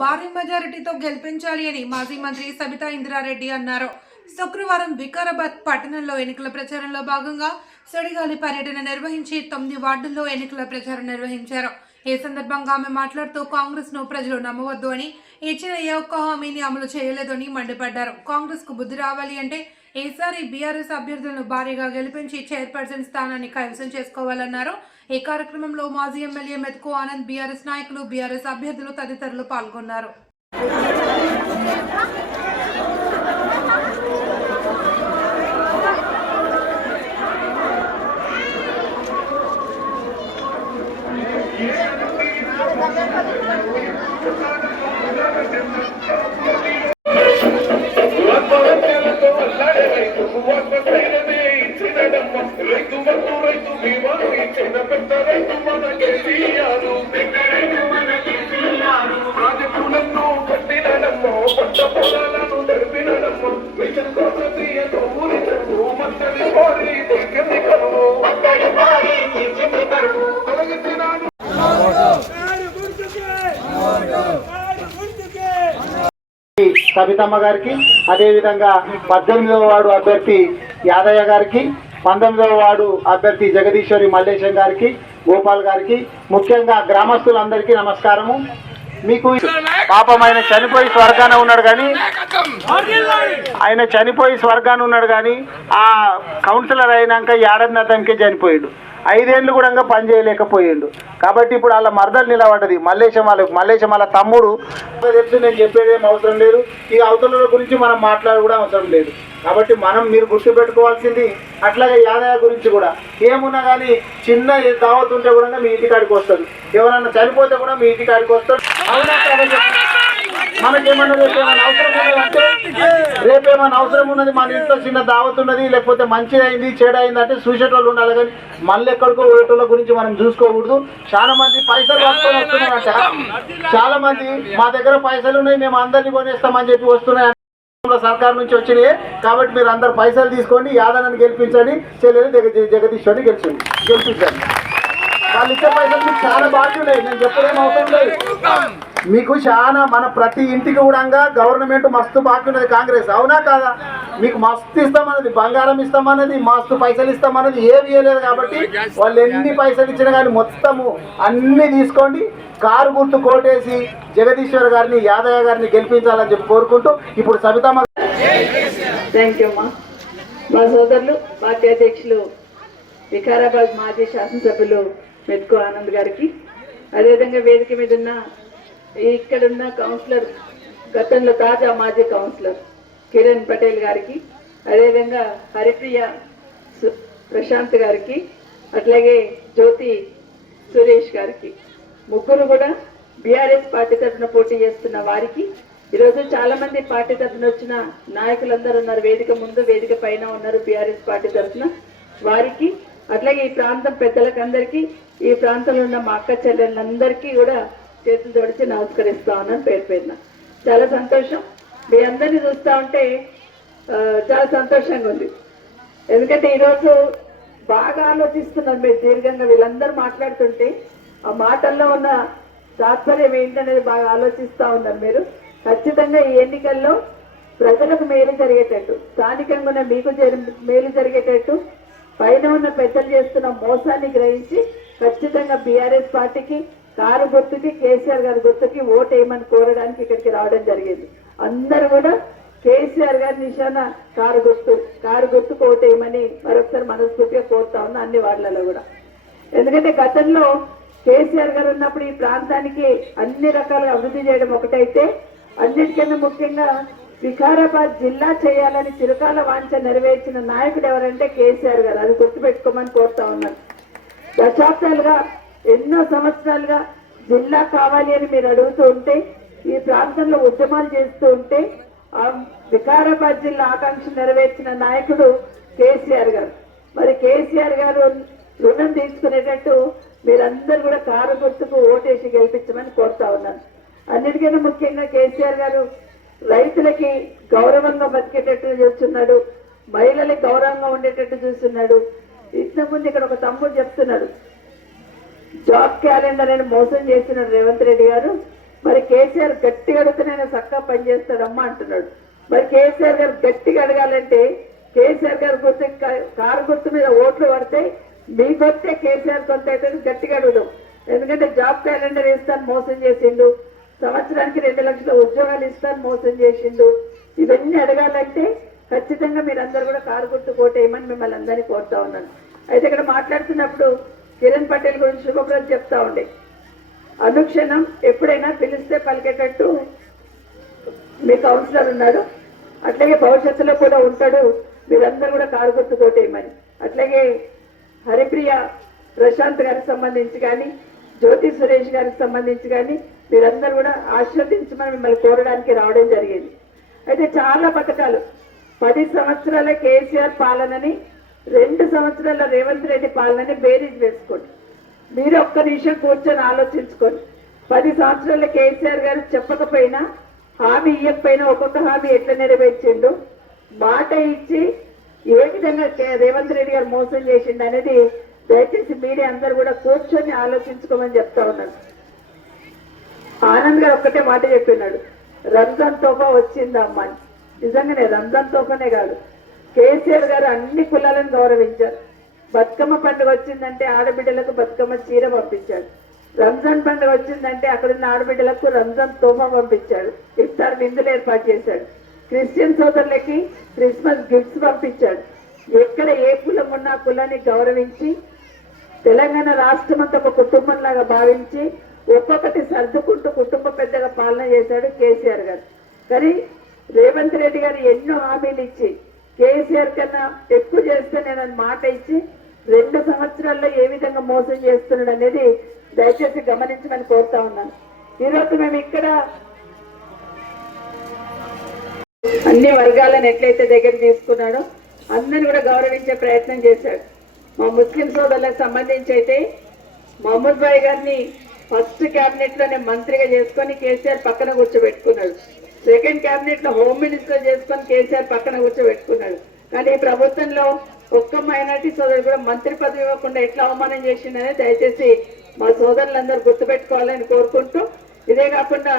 భారీ మెజారిటీతో గెలిపించాలి అని మాజీ మంత్రి సబితా ఇంద్రారెడ్డి అన్నారు. శుక్రవారం వికారాబాద్ పట్టణంలో ఎన్నికల ప్రచారంలో భాగంగా సుడిగాలి పర్యటన నిర్వహించి 9 వార్డుల్లో ఎన్నికల ప్రచారం నిర్వహించారు. ఈ సందర్భంగా ఆమె మాట్లాడుతూ కాంగ్రెస్ ను ప్రజలు నమ్మవద్దు అని, ఇచ్చిన ఏ ఒక్క హామీని అమలు చేయలేదని మండిపడ్డారు. కాంగ్రెస్ కు బుద్ధి రావాలి అంటే ఈసారి బీఆర్ఎస్ అభ్యర్థులను భారీగా గెలిపించి చైర్పర్సన్ స్థానాన్ని కైవసం చేసుకోవాలన్నారు. ఈ కార్యక్రమంలో మాజీ ఎమ్మెల్యే మెతుకు ఆనంద్, బీఆర్ఎస్ నాయకులు, బీఆర్ఎస్ అభ్యర్థులు తదితరులు పాల్గొన్నారు. సబితమ్మ గారికి, అదేవిధంగా 18వ వార్డు అభ్యర్థి యాదయ్య గారికి, 19వ వార్డు అభ్యర్థి జగదీశ్వరి మల్లేశం గారికి, గోపాల్ గారికి, ముఖ్యంగా గ్రామస్తులందరికీ నమస్కారము. మీకు పాపం ఆయన చనిపోయి స్వర్గాన ఉన్నాడు కానీ ఆ కౌన్సిలర్ అయినాక ఏడాది అతనికే చనిపోయాడు. 5 ఏళ్ళు కూడా పని చేయలేకపోయిండు. కాబట్టి ఇప్పుడు వాళ్ళ మరదలు నిలబడ్డది మల్లేశం వాళ్ళ తమ్ముడు. తెలిసి నేను చెప్పేదేం అవసరం లేదు. ఈ అవతల గురించి మనం మాట్లాడ కూడా అవసరం లేదు. కాబట్టి మీరు గుర్తుపెట్టుకోవాల్సింది అట్లాగే యాదయ్య గురించి కూడా ఏమున్నా కానీ చిన్న దావత్ ఉంటే కూడా మీ ఇంటికాడికి వస్తుంది. ఎవరన్నా చనిపోతే కూడా మీ ఇంటికాడికి వస్తాడు. మనకేమన్నా రేపేమన్నా అవసరం ఉన్నది, మన ఇంట్లో చిన్న దావత్ ఉన్నది, లేకపోతే మంచిది అయింది చెడు అయింది అంటే చూసేటోళ్ళు ఉండాలి. కానీ మళ్ళీ ఎక్కడికో వేటోళ్ళ గురించి మనం చూసుకోకూడదు. చాలా మంది పైసలు పట్టుకొని వస్తున్నారంట. చాలా మంది మా దగ్గర పైసలు ఉన్నాయి, మేము అందరినీ కొనేస్తామని చెప్పి వస్తున్నాయి. సర్కార్ నుంచి వచ్చినాయి. కాబట్టి మీరు అందరు పైసలు తీసుకోండి, యాదవ్ని గెలిపించండి, చెల్లెలు జగదీశ్వరిని గెలిపించండి. వాళ్ళు ఇచ్చే పైసలు మీకు చాలా బాధ్యున్నాయి. నేను చెప్పలేం అవసరం లేదు. మీకు చాలా మన ప్రతి ఇంటికి కూడా గవర్నమెంట్ మస్తు బాకీ ఉన్నది కాంగ్రెస్, అవునా కాదా? మీకు మస్తు ఇస్తామన్నది, బంగారం ఇస్తామన్నది, మస్తు పైసలు ఇస్తామన్నది ఏమి ఇవ్వలేదు. కాబట్టి వాళ్ళు ఎన్ని పైసలు ఇచ్చినా కానీ మొత్తము అన్ని తీసుకోండి. కారు గుర్తు కోటేసి జగదీశ్వర్ గారిని, యాదయ్య గారిని గెలిపించాలని చెప్పి కోరుకుంటూ ఇప్పుడు సబితమ్మ. థ్యాంక్ యూ అమ్మా. మా సోదరులు పార్టీ అధ్యక్షులు వికారాబాద్ మాజీ శాసనసభ్యులు మెతుకు ఆనంద్ గారికి, అదేవిధంగా వేదిక మీద ఉన్న ఇక్కడున్న కౌన్సిలర్, గతంలో తాజా మాజీ కౌన్సిలర్ కిరణ్ పటేల్ గారికి, అదేవిధంగా హరిప్రియ ప్రశాంత్ గారికి, అట్లాగే జ్యోతి సురేష్ గారికి, ముగ్గురు కూడా బీఆర్ఎస్ పార్టీ తరఫున పోటీ చేస్తున్న వారికి, ఈరోజు చాలా మంది పార్టీ తరఫున వచ్చిన నాయకులందరూ ఉన్నారు. వేదిక ముందు, వేదిక పైన ఉన్నారు బీఆర్ఎస్ పార్టీ తరఫున వారికి, అట్లాగే ఈ ప్రాంతం పెద్దలకు అందరికీ, ఈ ప్రాంతంలో ఉన్న మా అక్క చెల్లెళ్ళందరికీ కూడా చేతులు తోడిచి నమస్కరిస్తా ఉన్నాను పేరు పేరున. చాలా సంతోషం. మీ అందరినీ చూస్తూ ఉంటే చాలా సంతోషంగా ఉంది. ఎందుకంటే ఈరోజు బాగా ఆలోచిస్తున్నారు మీరు దీర్ఘంగా. వీళ్ళందరూ మాట్లాడుతుంటే ఆ మాటల్లో ఉన్న తాత్పర్యం ఏంటనేది బాగా ఆలోచిస్తూ ఉన్నారు మీరు. ఖచ్చితంగా ఈ ఎన్నికల్లో ప్రజలకు మేలు జరిగేటట్టు, స్థానికంగా ఉన్న మీకు మేలు జరిగేటట్టు, పైన ఉన్న పెద్దలు చేస్తున్న మోసాన్ని గ్రహించి ఖచ్చితంగా బీఆర్ఎస్ పార్టీకి, కారు గుర్తుకి, కేసీఆర్ గారి గుర్తుకి ఓటు వేయమని కోరడానికి ఇక్కడికి రావడం జరిగింది. అందరూ కూడా కేసీఆర్ గారి నిశాన కారు గుర్తుకు ఓటు వేయమని మరొకసారి మనస్ఫూర్తిగా కోరుతా ఉన్నా అన్ని వార్డులలో కూడా. ఎందుకంటే గతంలో కేసీఆర్ గారు ఉన్నప్పుడు ఈ ప్రాంతానికి అన్ని రకాలుగా అభివృద్ధి చేయడం ఒకటైతే, అన్నిటికన్నా ముఖ్యంగా వికారాబాద్ జిల్లా చేయాలని చిరకాల వాంఛ నెరవేర్చిన నాయకుడు ఎవరంటే కేసీఆర్ గారు. అది గుర్తుపెట్టుకోమని కోరుతా ఉన్నాను. దశాబ్దాలుగా, ఎన్నో సంవత్సరాలుగా జిల్లా కావాలి అని మీరు అడుగుతూ ఉంటే, ఈ ప్రాంతంలో ఉద్యమాలు చేస్తూ ఉంటే ఆ వికారాబాద్ జిల్లా ఆకాంక్ష నెరవేర్చిన నాయకుడు కేసీఆర్ గారు. మరి కేసీఆర్ గారు రుణం తీసుకునేటట్టు మీరందరూ కూడా కారు గుర్తుకు ఓటేసి గెలిపించమని కోరుతా ఉన్నాను. అన్నిటికన్నా ముఖ్యంగా కేసీఆర్ గారు రైతులకి గౌరవంగా బతికేటట్టు చూస్తున్నాడు, మహిళలకి గౌరవంగా ఉండేటట్టు చూస్తున్నాడు. ఇంతకుముందు ఇక్కడ ఒక తమ్ముడు చెప్తున్నాడు, జాబ్ క్యాలెండర్ అని మోసం చేస్తున్నాడు రేవంత్ రెడ్డి గారు. మరి కేసీఆర్ గట్టిగా అడిగితే ఆయన చక్కగా పనిచేస్తాడమ్మా అంటున్నాడు. మరి కేసీఆర్ గారు గట్టిగా అడగాలంటే కేసీఆర్ గారు గుర్తు కారు గుర్తు మీద ఓట్లు పడితే మీకు వస్తే కేసీఆర్ కొంత అయితే గట్టిగా అడుగుదాం. ఎందుకంటే జాబ్ క్యాలెండర్ ఇస్తాను మోసం చేసిండు, సంవత్సరానికి 2 లక్షల ఉద్యోగాలు ఇస్తాను మోసం చేసిండు. ఇవన్నీ అడగాలంటే ఖచ్చితంగా మీరందరూ కూడా కారు గుర్తు కోటేయమని మిమ్మల్ని అందరినీ కోరుతా ఉన్నాను. అయితే ఇక్కడ మాట్లాడుతున్నప్పుడు కిరణ్ పటేల్ గురించి శుభప్రద చెప్తా ఉండే, అనుక్షణం ఎప్పుడైనా పిలిస్తే పలికేటట్టు మీ కౌన్సిలర్ ఉన్నాడు, అట్లాగే భవిష్యత్తులో కూడా ఉంటాడు. మీరందరూ కూడా కారు గుర్తు కోటేయమని. అట్లాగే హరిప్రియ ప్రశాంత్ గారికి సంబంధించి కానీ, జ్యోతి సురేష్ గారికి సంబంధించి కానీ మీరందరూ కూడా ఆశీర్వదించమని మిమ్మల్ని కోరడానికి రావడం జరిగింది. అయితే చాలా పథకాలు 10 సంవత్సరాల కేసీఆర్ పాలనని 2 సంవత్సరాల రేవంత్ రెడ్డి పాలనని బేరీజ్ వేసుకోండి. మీరు ఒక్క నిమిషం కూర్చొని ఆలోచించుకోండి. 10 సంవత్సరాల కేసీఆర్ గారు చెప్పకపోయినా, హామీ ఇవ్వకపోయినా ఒక్కొక్క హామీ ఎట్లా నెరవేర్చిండు, మాట ఇచ్చి ఏ విధంగా రేవంత్ రెడ్డి గారు మోసం చేసిండు అనేది దయచేసి మీడియా అందరూ కూడా కూర్చొని ఆలోచించుకోమని చెప్తా ఉన్నాను. ఆనంద్ గారు ఒక్కటే మాట చెప్పినాడు, రంజాన్ తోఫా వచ్చిందా అమ్మా అని. నిజంగానే రంజాన్ తోఫానే కాదు, కేసీఆర్ గారు అన్ని కులాలను గౌరవించారు. బతుకమ్మ పండుగ వచ్చిందంటే ఆడబిడ్డలకు బతుకమ్మ చీర పంపించాడు. రంజాన్ పండుగ వచ్చిందంటే అక్కడున్న ఆడబిడ్డలకు రంజాన్ తోఫా పంపించాడు. ఇఫ్తార్ విందులు ఏర్పాటు చేశాడు. క్రిస్టియన్ సోదరులకి క్రిస్మస్ గిఫ్ట్స్ పంపించాడు. ఎక్కడ ఏ కులం ఉన్నా కులాన్ని గౌరవించి తెలంగాణ రాష్ట్రం అంతా ఒక కుటుంబంలాగా భావించి ఒక్కొక్కటి సర్దుకుంటూ కుటుంబ పెద్దగా పాలన చేశాడు కేసీఆర్ గారు. కానీ రేవంత్ రెడ్డి గారు ఎన్నో హామీలు ఇచ్చి కేసీఆర్ కన్నా ఎక్కువ చేస్తే నేను మాట ఇచ్చి 2 సంవత్సరాల్లో ఏ విధంగా మోసం చేస్తున్నాడు అనేది దయచేసి గమనించమని కోరుతా ఉన్నాను. ఈరోజు మేము ఇక్కడ అన్ని వర్గాలను ఎట్లయితే దగ్గర తీసుకున్నాడో అందరిని కూడా గౌరవించే ప్రయత్నం చేశాడు. మా ముస్లిం సోదరులకు సంబంధించి అయితే మహమూద్ భాయ్ గారిని ఫస్ట్ క్యాబినెట్ లోనే మంత్రిగా చేసుకొని కేసీఆర్ పక్కన కూర్చోబెట్టుకున్నాడు. సెకండ్ క్యాబినెట్ లో హోమ్ మినిస్టర్ చేసుకొని కేసీఆర్ పక్కన కూర్చోబెట్టుకున్నాడు. కానీ ఈ ప్రభుత్వంలో ఒక్క మైనార్టీ సోదరుడు కూడా మంత్రి పదవి ఇవ్వకుండా ఎట్లా అవమానం చేసిండనే దయచేసి మా సోదరులందరూ గుర్తుపెట్టుకోవాలని కోరుకుంటూ, ఇదే కాకుండా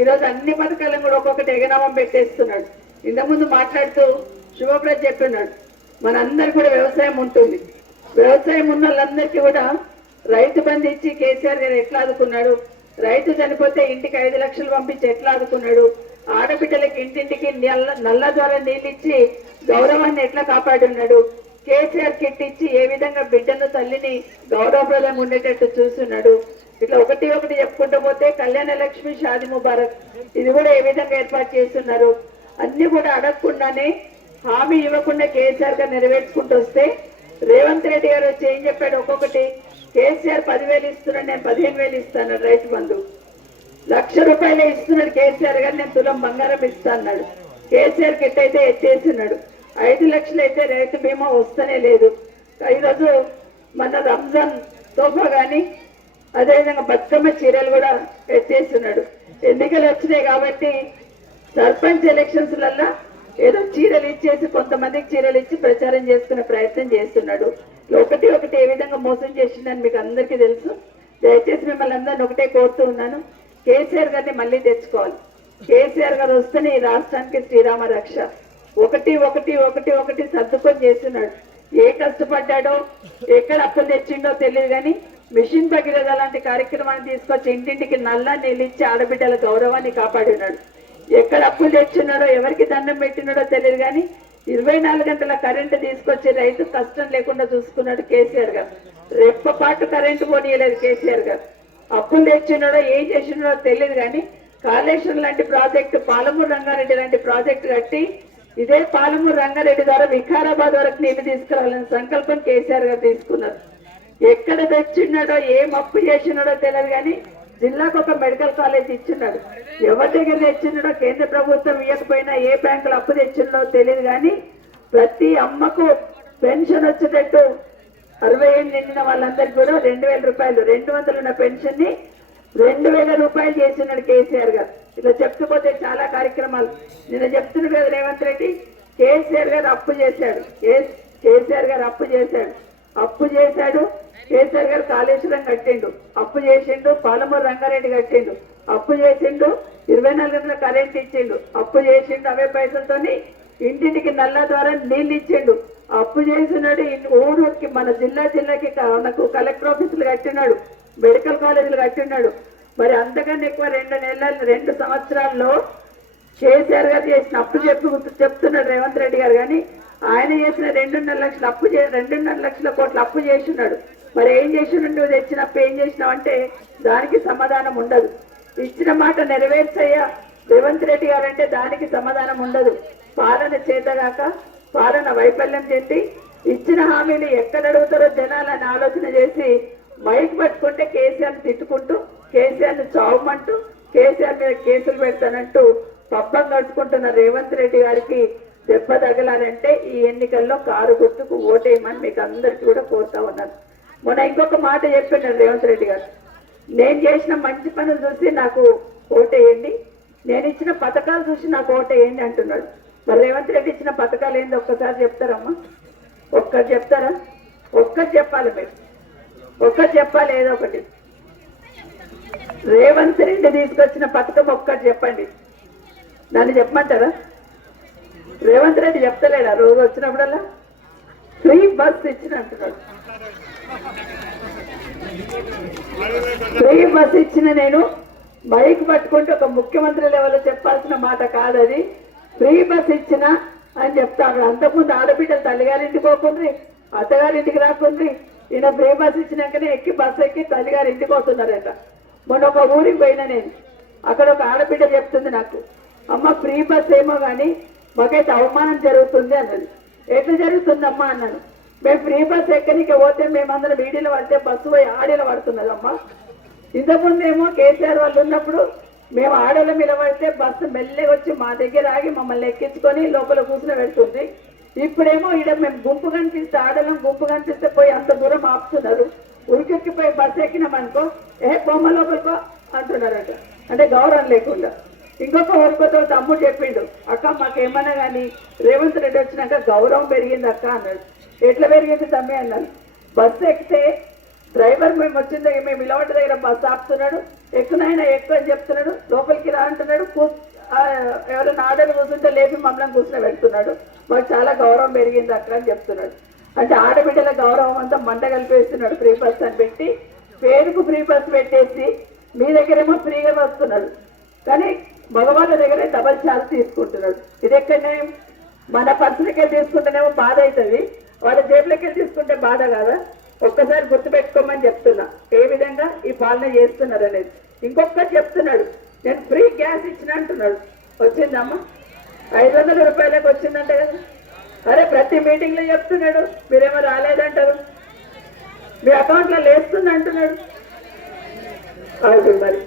ఈరోజు అన్ని పథకాలను కూడా ఒక్కొక్కటి ఎగనామం పెట్టేస్తున్నాడు. ఇంతకుముందు మాట్లాడుతూ శుభప్రద చెప్పినాడు, మనందరికి కూడా వ్యవసాయం ఉంటుంది. వ్యవసాయం ఉన్న వాళ్ళందరికీ కూడా రైతు బంధు ఇచ్చి కేసీఆర్ గారు ఎట్లా ఆదుకున్నాడు, రైతు చనిపోతే ఇంటికి 5 లక్షలు పంపించి ఎట్లా ఆదుకున్నాడు, ఆడబిడ్డలకి ఇంటింటికి నల్ల ద్వారా నీళ్ళు ఇచ్చి గౌరవాన్ని ఎట్లా కాపాడున్నాడు, కేసీఆర్ కిట్ ఇచ్చి ఏ విధంగా బిడ్డను తల్లిని గౌరవప్రదంగా ఉండేటట్టు చూస్తున్నాడు. ఇట్లా ఒకటి చెప్పుకుంటూ పోతే కళ్యాణ లక్ష్మి షాది ముబారక్ ఇది కూడా ఏ విధంగా ఏర్పాటు చేస్తున్నారు. అన్ని కూడా అడగకుండానే హామీ ఇవ్వకుండా కేసీఆర్ గారు నెరవేర్చుకుంటూ వస్తే రేవంత్ రెడ్డి గారు వచ్చి ఏం చెప్పాడు, ఒక్కొక్కటి కేసీఆర్ 10,000 ఇస్తున్నాడు, నేను 15,000 ఇస్తాను రైతు బంధు. 1,00,000 రూపాయలే ఇస్తున్నాడు కేసీఆర్ గారు, నేను తులం బంగారం ఇస్తా అన్నాడు. కేసీఆర్ కిట్ అయితే ఎత్తేస్తున్నాడు. 5 లక్షలు అయితే రైతు బీమా వస్తూనే లేదు. ఈరోజు మన రంజాన్ తోఫా కానీ అదేవిధంగా బతుకమ్మ చీరలు కూడా ఎత్తేస్తున్నాడు. ఎన్నికలు వచ్చినాయి కాబట్టి సర్పంచ్ ఎలక్షన్స్ లల్లా ఏదో చీరలు ఇచ్చేసి కొంతమందికి చీరలు ఇచ్చి ప్రచారం చేసుకునే ప్రయత్నం చేస్తున్నాడు. ఒకటి ఏ విధంగా మోసం చేసిందని మీకు అందరికీ తెలుసు. దయచేసి మిమ్మల్ని అందరిని ఒకటే కోరుతూ ఉన్నాను, కేసీఆర్ గారిని మళ్ళీ తెచ్చుకోవాలి. కేసీఆర్ గారు వస్తేనే ఈ రాష్ట్రానికి శ్రీరామ రక్ష. ఒకటి సర్దుకొని చేస్తున్నాడు. ఏ కష్టపడ్డాడో ఎక్కడ అప్పులు తెచ్చిండో తెలియదు, కానీ మిషన్ భగీరథ లాంటి కార్యక్రమాన్ని తీసుకొచ్చి ఇంటింటికి నల్ల నీళ్ళు ఇచ్చి ఆడబిడ్డల గౌరవాన్ని కాపాడినాడు. ఎక్కడ అప్పులు తెచ్చున్నాడో ఎవరికి దండం పెట్టినాడో తెలియదు, కానీ 24 గంటల కరెంటు తీసుకొచ్చి రైతు కష్టం లేకుండా చూసుకున్నాడు కేసీఆర్ గారు. రెప్పపాటు కరెంటు పోనీయలేదు కేసీఆర్ గారు. అప్పులు తెచ్చినాడో ఏం చేసినాడో తెలియదు, కానీ కాళేశ్వరం లాంటి ప్రాజెక్టు, పాలమూరు రంగారెడ్డి లాంటి ప్రాజెక్టు కట్టి ఇదే పాలమూరు రంగారెడ్డి ద్వారా వికారాబాద్ వరకు నీళ్లు తీసుకురావాలని సంకల్పం కేసీఆర్ గారు తీసుకున్నారు. ఎక్కడ తెచ్చిన్నాడో ఏం అప్పు చేసినాడో తెలియదు, కానీ జిల్లాకు ఒక మెడికల్ కాలేజ్ ఇచ్చిన్నాడు. ఎవరి దగ్గర తెచ్చినాడో కేంద్ర ప్రభుత్వం ఇవ్వకపోయినా ఏ బ్యాంకులు అప్పు తెచ్చినాడో తెలియదు, కానీ ప్రతి అమ్మకు పెన్షన్ వచ్చేటట్టు 60 ఏళ్ళు నిండిన వాళ్ళందరికీ కూడా 2,000 రూపాయలు, 200 ఉన్న పెన్షన్ ని 2,000 రూపాయలు చేస్తున్నాడు కేసీఆర్ గారు. ఇలా చెప్పుకోతే చాలా కార్యక్రమాలు. నిన్న చెప్తున్నాడు కదా రేవంత్ రెడ్డి, కేసీఆర్ గారు అప్పు చేశాడు. కేసీఆర్ గారు కాళేశ్వరం కట్టిండు, అప్పు చేసిండు, పాలమూరు రంగారెడ్డి కట్టిండు, అప్పు చేసిండు, 24 గంటల కరెంట్ ఇచ్చిండు, అప్పు చేసిండు. అవే పైసలతోని ఇంటింటికి నల్ల ద్వారా నీళ్ళు ఇచ్చిండు, అప్పు చేసినాడు. ఊరికి మన జిల్లాకి మనకు కలెక్టర్ ఆఫీసులు కట్టినాడు, మెడికల్ కాలేజీలు కట్టినాడు. మరి అంతకన్నా ఎక్కువ 2 సంవత్సరాల్లో కేసీఆర్ గారు చేసిన అప్పు చెప్తున్నాడు రేవంత్ రెడ్డి గారు. కానీ ఆయన చేసిన 2.5 లక్షల అప్పు 2.5 లక్షల కోట్ల అప్పు చేస్తున్నాడు. మరి ఏం చేసినాడు? నువ్వు తెచ్చిన అప్పు ఏం చేసినావు అంటే దానికి సమాధానం ఉండదు. ఇచ్చిన మాట నెరవేర్చయ్యా రేవంత్ రెడ్డి గారు అంటే దానికి సమాధానం ఉండదు. పాలన చేతగాక పాలన వైఫల్యం చెంది ఇచ్చిన హామీలు ఎక్కడ అడుగుతారో జనాలని ఆలోచన చేసి మైక్ పట్టుకుంటే కేసీఆర్ తిట్టుకుంటూ, కేసీఆర్ని చావమంటూ, కేసీఆర్ మీద కేసులు పెడతానంటూ పబ్బం కట్టుకుంటున్న రేవంత్ రెడ్డి గారికి దెబ్బ తగలాలంటే ఈ ఎన్నికల్లో కారు గుర్తుకు ఓటేయమని మీకు అందరికీ కూడా కోరుతా ఉన్నాను. మొన్న ఇంకొక మాట చెప్పినాడు రేవంత్ రెడ్డి గారు, నేను చేసిన మంచి పనులు చూసి నాకు ఓటేయండి, నేను ఇచ్చిన పథకాలు చూసి నాకు ఓటేయండి అంటున్నాడు. మరి రేవంత్ రెడ్డి ఇచ్చిన పథకాలు ఏంది ఒక్కసారి చెప్తారమ్మా? ఒక్కటి చెప్తారా? ఒక్కటి చెప్పాలి మీరు, ఒక్కటి చెప్పాలి. ఏదో ఒకటి రేవంత్ రెడ్డి తీసుకొచ్చిన పథకం ఒక్కటి చెప్పండి. నన్ను చెప్పమంటారా? రేవంత్ రెడ్డి చెప్తలేడా? రోజు వచ్చినప్పుడల్లా ఫ్రీ బస్ ఇచ్చిన అంటున్నాడు. ఫ్రీ బస్ ఇచ్చిన నేను మైక్ పట్టుకుంటే ఒక ముఖ్యమంత్రి లెవెల్లో చెప్పాల్సిన మాట కాదు అది. ఫ్రీ బస్ ఇచ్చిన అని చెప్తాను. అంతకుముందు ఆడబిడ్డలు తల్లిగారింటికి పోకుండ్రి, అత్తగారింటికి రాకుండ్రి. ఈయన ఫ్రీ బస్ ఇచ్చినాకనే ఎక్కి బస్సు ఎక్కి తల్లిగారింటికి పోతున్నారట. మొన్న ఒక ఊరికి పోయినా నేను, అక్కడ ఒక ఆడబిడ్డ చెప్తుంది నాకు, అమ్మ ఫ్రీ బస్ ఏమో కానీ మాకైతే అవమానం జరుగుతుంది అన్నది. ఎట్లా జరుగుతుందమ్మా అన్నాను. మేము ఫ్రీ బస్ ఎక్కడికి పోతే మేమందరం వీడియోలో పడితే బస్సు పోయి ఆడేలో పడుతున్నదమ్మా. ఇంతకుముందేమో కేసీఆర్ వాళ్ళు ఉన్నప్పుడు మేము ఆడోళ్ళ మీద పడితే బస్సు మెల్లగా వచ్చి మా దగ్గర ఆగి మమ్మల్ని ఎక్కించుకొని లోపల కూర్చుని పెడుతుంది. ఇప్పుడేమో ఇక్కడ మేము గుంపు కనిపిస్తే ఆడోళ్ళం గుంపు కనిపిస్తే పోయి అంత దూరం ఆపుతున్నారు. ఉరికెక్కిపోయి బస్సు ఎక్కినామనుకో బొమ్మ లోపలికో అంటున్నారట. అంటే గౌరవం లేకుండా. ఇంకొక ఊరికొతో తమ్ముడు చెప్పిండు, అక్క మాకేమన్నా కానీ రేవంత్ రెడ్డి వచ్చినాక గౌరవం పెరిగింది అక్క అన్నాడు. ఎట్లా పెరిగింది తమ్మి అన్నాను. బస్సు ఎక్కితే డ్రైవర్ మేము వచ్చిన దగ్గర మేము ఇలవంటి దగ్గర బస్సు ఆపుతున్నాడు, ఎక్కునైనా ఎక్కువ అని చెప్తున్నాడు, లోపలికి రా అంటున్నాడు, ఎవరైనా ఆడలు కూర్చుంటే లేపి మమ్మల్ని కూర్చుని పెడుతున్నాడు, మాకు చాలా గౌరవం పెరిగింది అక్కడ అని చెప్తున్నాడు. అంటే ఆడబిడ్డల గౌరవం అంతా మంట కలిపేస్తున్నాడు. ఫ్రీ బస్ అని పెట్టి పేరుకు ఫ్రీ బస్ పెట్టేసి మీ దగ్గరేమో ఫ్రీగా వస్తున్నాడు, కానీ మగవాళ్ళ దగ్గరే డబల్ ఛార్జ్ తీసుకుంటున్నాడు. ఇది ఎక్కడనే మన పర్సులకే తీసుకుంటేనేమో బాధ అవుతుంది, వాళ్ళ జేబులకే తీసుకుంటే బాధ కాదా? ఒక్కసారి గుర్తుపెట్టుకోమని చెప్తున్నా ఏ విధంగా ఈ పాలన చేస్తున్నారు అనేది. ఇంకొకటి చెప్తున్నాడు, నేను ఫ్రీ గ్యాస్ ఇచ్చిన అంటున్నాడు. వచ్చిందమ్మా? 500 రూపాయలకు వచ్చిందంటే కదా. అరే ప్రతి మీటింగ్ లో చెప్తున్నాడు, మీరేమో రాలేదంటారు, మీ అకౌంట్ లో లేస్తుంది అంటున్నాడు. అవుతుంది మరి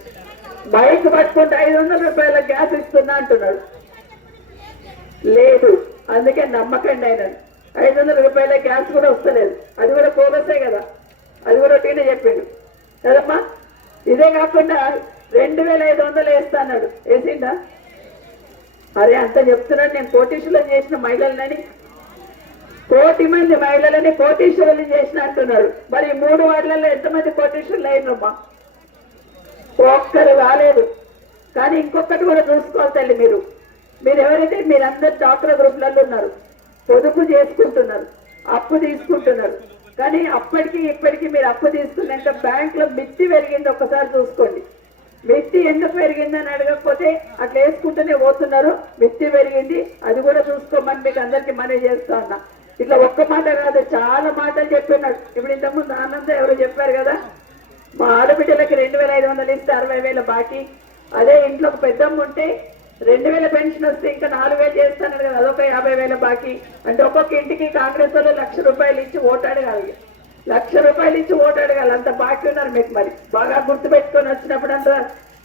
బైక్ పట్టుకుంటే 500 రూపాయల గ్యాస్ ఇస్తున్నా అంటున్నాడు. లేదు, అందుకే నమ్మకండి ఆయన. 500 రూపాయల గ్యాస్ కూడా వస్తలేదు, అది కూడా పోగొస్తాయి కదా, అది కూడా ఒకటినే చెప్పిండు కదమ్మా. ఇదే కాకుండా 2500 వేస్తా అన్నాడు, వేసిందా? అరే అంత చెప్తున్నాడు, నేను కోటీశ్వరులను చేసిన మహిళలని, 1 కోటి మంది మహిళలని కోటీశ్వరులను చేసిన అంటున్నాడు. మరి 3 వార్డులలో ఎంతమంది కోటీశ్వరులు అయినమ్మా? ఒక్కరు రాలేదు. కానీ ఇంకొకటి కూడా చూసుకోవాలి తల్లి, మీరు ఎవరైతే మీరందరు డాక్టర్ గ్రూప్లలో ఉన్నారు, పొదుపు చేసుకుంటున్నారు, అప్పు తీసుకుంటున్నారు, కానీ అప్పటికి ఇప్పటికీ మీరు అప్పు తీసుకున్నాక బ్యాంక్ లో మిత్తి పెరిగింది ఒక్కసారి చూసుకోండి. మిత్తి ఎందుకు పెరిగిందని అడగకపోతే అట్లా వేసుకుంటూనే పోతున్నారు. మిత్తి పెరిగింది, అది కూడా చూసుకోమని మీకు అందరికీ మనవి చేస్తా ఉన్నా. ఇట్లా ఒక్క మాట కాదు, చాలా మాటలు చెప్పినాడు. ఇప్పుడు ఇంతకుముందు ఆనంద ఎవరు చెప్పారు కదా, మా ఆడబిడ్డలకి 2500 ఇస్తే 60,000 బాకీ. అదే ఇంట్లో ఒక పెద్దమ్మ ఉంటే 2000 పెన్షన్ వస్తే ఇంకా 4000 చేస్తాను కదా, అదొక 50,000 బాకీ. అంటే ఒక్కొక్క ఇంటికి కాంగ్రెస్ వాళ్ళు 1,00,000 రూపాయలు ఇచ్చి ఓటు అడగాలి, 1,00,000 రూపాయలు ఇచ్చి ఓటు అడగాలి. అంత బాకీ ఉన్నారు మీకు. మరి బాగా గుర్తుపెట్టుకొని వచ్చినప్పుడు అంతా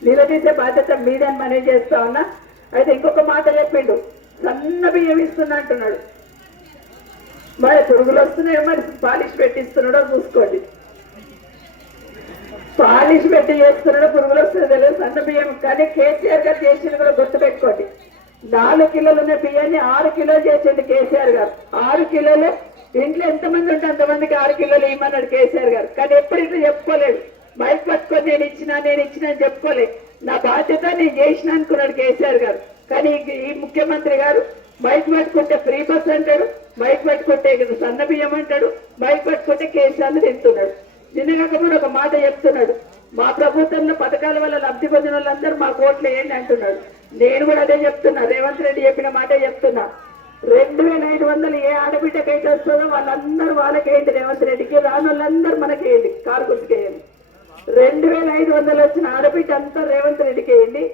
నిలదీసే బాధ్యత మీదని మనవి చేస్తా ఉన్నా. అయితే ఇంకొక మాట చెప్పిండు, సన్న బియ్యం ఇస్తున్నా అంటున్నాడు. మరి పురుగులు వస్తున్నాయో మరి పాలిష్ పెట్టిస్తున్నాడో చూసుకోండి. పాలిష్ పెట్టి చేస్తున్నాడో పురుగులు వస్తున్నాయో తెలియదు సన్న బియ్యం. కానీ కేసీఆర్ గారు చేసింది కూడా గుర్తుపెట్టుకోండి. 4 కిలోలు ఉన్న బియ్యాన్ని 6 కిలోలు చేసిండు కేసీఆర్ గారు. 6 కిలోలు ఇంట్లో ఎంతమంది ఉంటే అంతమందికి 6 కిలోలు ఇవ్వమన్నాడు కేసీఆర్ గారు. కానీ ఎప్పుడు ఇట్లా చెప్పుకోలేడు. మైక్ పట్టుకొని నేను ఇచ్చిన అని చెప్పుకోలేదు. నా బాధ్యత నేను చేసిన అనుకున్నాడు కేసీఆర్ గారు. కానీ ఈ ముఖ్యమంత్రి గారు మైక్ పట్టుకుంటే ఫ్రీ బస్ అంటాడు, మైక్ పట్టుకుంటే సన్న బియ్యం అంటాడు, మైక్ పట్టుకుంటే కేసీఆర్ని తింటున్నాడు. నిన్నగాకపోతే ఒక మాట చెప్తున్నాడు, మా ప్రభుత్వంలో పథకాల వల్ల లబ్ధి పొందిన వాళ్ళందరూ మా ఓట్లు వేయండి అంటున్నాడు. నేను కూడా అదే చెప్తున్నా, రేవంత్ రెడ్డి చెప్పిన మాటే చెప్తున్నా. 2500 ఏ ఆడబిడ్డకైతే వస్తుందో వాళ్ళకి వేయండి రేవంత్ రెడ్డికి, రాని వాళ్ళందరూ మనకేయండి, కారు గుర్తుకేయండి. 2500 వచ్చిన ఆడబిడ్డ అంతా రేవంత్ రెడ్డికి వేయండి,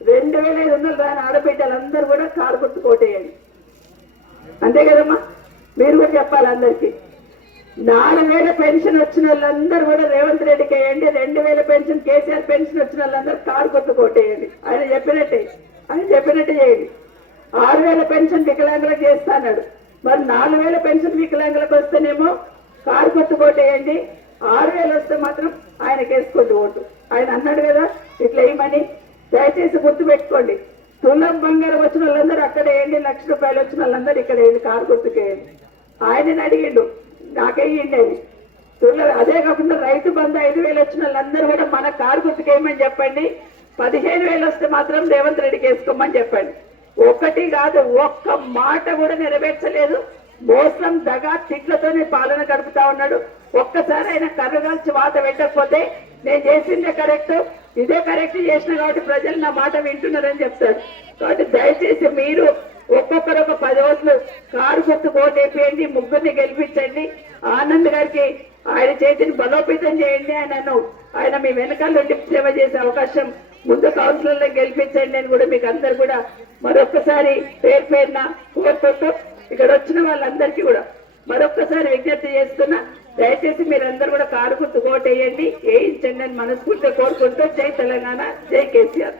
2500 రాని ఆడబిడ్డలందరూ కూడా కారు గుర్తు కోటేయండి. అంతే కదమ్మా, మీరు కూడా చెప్పాలి అందరికీ. 4000 పెన్షన్ వచ్చిన వాళ్ళందరూ కూడా రేవంత్ రెడ్డికి వేయండి, 2000 పెన్షన్ కేసీఆర్ పెన్షన్ వచ్చిన వాళ్ళందరూ కారు గుర్తు కోటేయండి. ఆయన చెప్పినట్టే చేయండి. 6000 పెన్షన్ వికలాంగులకు చేస్తాడు, మరి 4000 పెన్షన్ వికలాంగులకు వస్తేనేమో కారు గుర్తు కోటేయండి, 6000 వస్తే మాత్రం ఆయనకి వేసుకోండి ఓటు. ఆయన అన్నాడు కదా ఇట్లా వేయమని. దయచేసి గుర్తు పెట్టుకోండి, తులం బంగారం వచ్చిన వాళ్ళందరూ అక్కడ వేయండి, 1,00,000 రూపాయలు వచ్చిన వాళ్ళందరూ ఇక్కడ వేయండి, కారు గుర్తుకేయండి. ఆయనని అడిగిండు, నాకేయండి అని. అదే కాకుండా రైతు బంధు 5,000 వచ్చిన వాళ్ళందరూ కూడా మన కారు గుర్తుకేయమని చెప్పండి, 15,000 వస్తే మాత్రం రేవంత్ రెడ్డికి వేసుకోమని చెప్పండి. ఒకటి కాదు, ఒక్క మాట కూడా నెరవేర్చలేదు. మోసం దగా తిట్లతోనే పాలన గడుపుతా ఉన్నాడు. ఒక్కసారి ఆయన కర్రగాల్చి వాత పెట్టకపోతే నేను చేసిందే కరెక్ట్, ఇదే కరెక్ట్ చేసిన కాబట్టి ప్రజలు నా మాట వింటున్నారని చెప్తాడు. కాబట్టి దయచేసి మీరు ఒక్కొక్కరు ఒక 10 ఓట్లు కారు గుర్తు కోటేపియండి, ముగ్గురిని గెలిపించండి. ఆనంద్ గారికి ఆయన చేతిని బలోపేతం చేయండి. ఆయన మీ వెనకాల నుండి సేవ చేసే అవకాశం ముందు కౌన్సిలర్లో గెలిపించండి అని కూడా మీకు అందరు కూడా మరొక్కసారి పేరున కోరుకుంటూ ఇక్కడ వచ్చిన వాళ్ళందరికీ కూడా మరొక్కసారి విజ్ఞప్తి చేస్తున్నా, దయచేసి మీరందరూ కూడా కారు గుర్తు కోటేయండి, వేయించండి అని మనస్ఫూర్తిగా కోరుకుంటూ జై తెలంగాణ, జై కేసీఆర్.